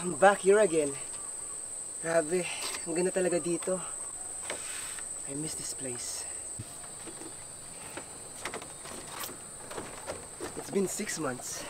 I'm back here again. Grabe, ang ganda talaga dito. I miss this place. It's been 6 months.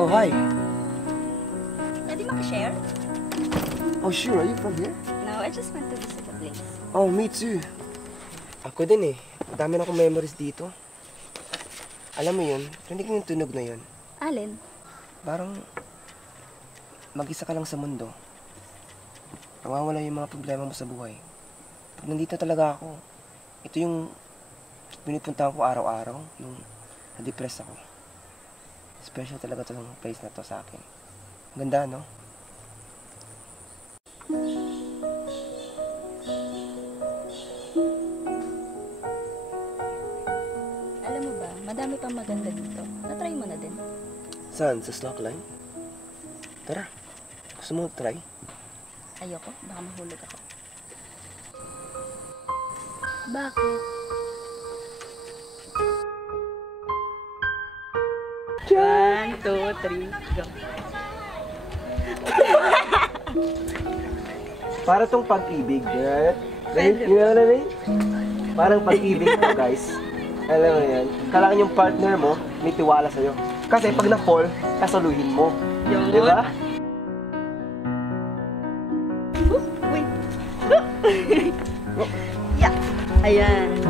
Oh, hi. Pwede makashare? Oh, sure. Are you from here? No, I just went to visit the place. Oh, me too. Ako din eh. Dami na akong memories dito. Alam mo yun, rinig ko yung tunog na yun. Alin? Parang mag-isa ka lang sa mundo. Nawawala yung mga problema mo sa buhay. Pag nandito talaga ako, ito yung pinupuntahan ko araw-araw, yung na-depress ako. Special talaga itong place na to sa akin. Ganda, no? Alam mo ba, madami pang maganda dito. Na-try mo na din. Saan? Sa slackline? Tara. Gusto mo try? Ayoko, baka mahulog ako. Bakit? 1, 2, 3, go. Para tong pag-ibig, right? You know what I mean? Parang pag-ibig to, guys. Alam mo yan. Kailangan yung partner mo may tiwala sa'yo. Kasi pag na-fall, kasuluhin mo. Yun. Di ba? Wait. Yeah. Ayan.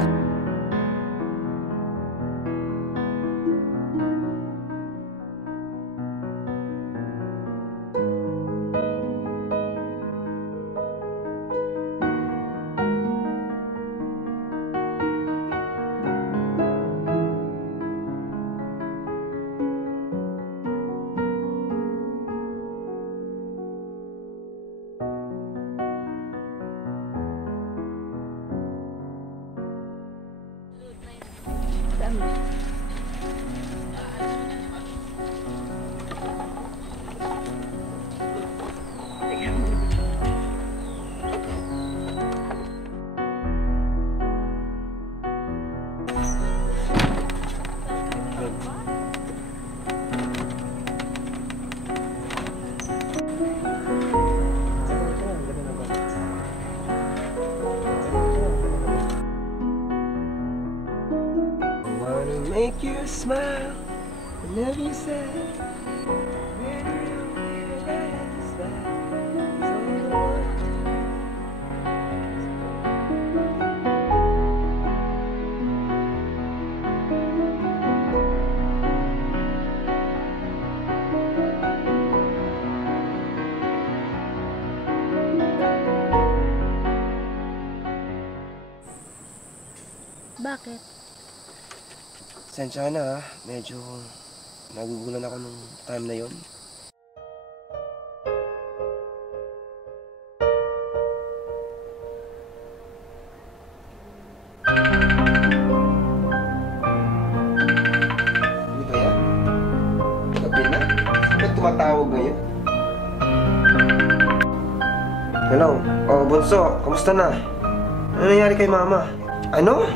Tama. Make you smile whenever you say when you realize that it's all I want. Bakit? Sensya na, medyo nagugulan ako nung time na yon. Ano ba yan? Gabi na? Ba't tumatawag ngayon? Hello? Oh, Bunso, kamusta na? Ano nangyari kay Mama? Ano?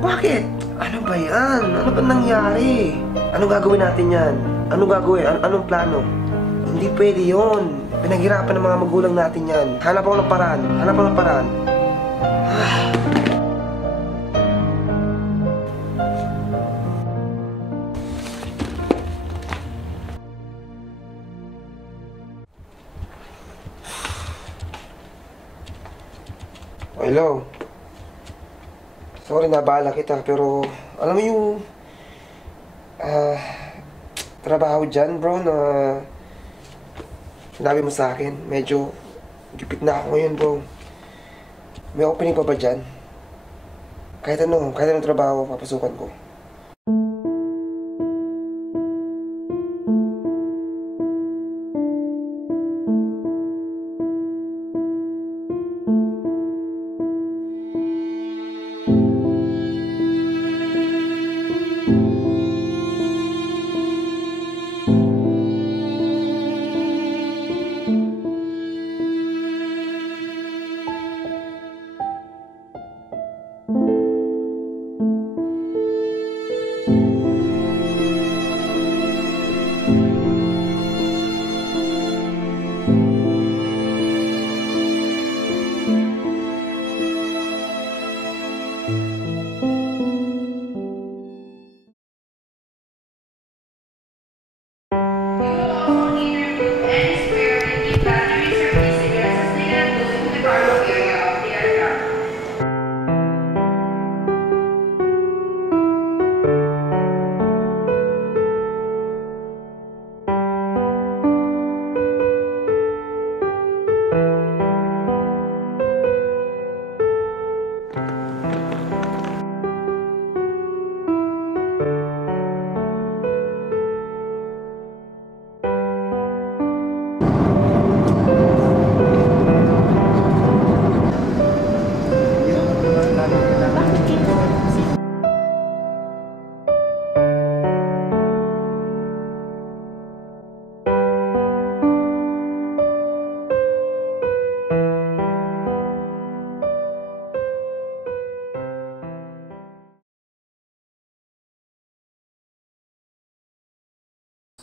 Bakit? Ano ba yan? Ano ba nangyari? Ano gagawin natin yan? Ano gagawin? Anong plano? Hindi pwede yun. Pinaghirapan ng mga magulang natin yan. Hanap ako ng paraan. Hanap ako ng paraan. Hello. Sorry, nabala kita, pero alam mo yung trabaho dyan, bro, na sinabi mo sa akin. Medyo gipit na ako ngayon, bro. May opening pa ba dyan? Kahit anong trabaho, papasukan ko.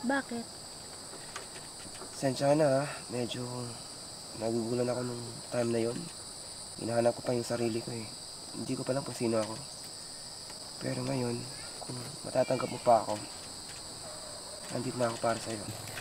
Bakit? Sensya ka na ha. Medyo nagugulan ako nung time na yon. Hinahanap ko pa yung sarili ko eh. Hindi ko pa lang kung sino ako. Pero ngayon, kung matatanggap mo pa ako, nandito na ako para sa'yo.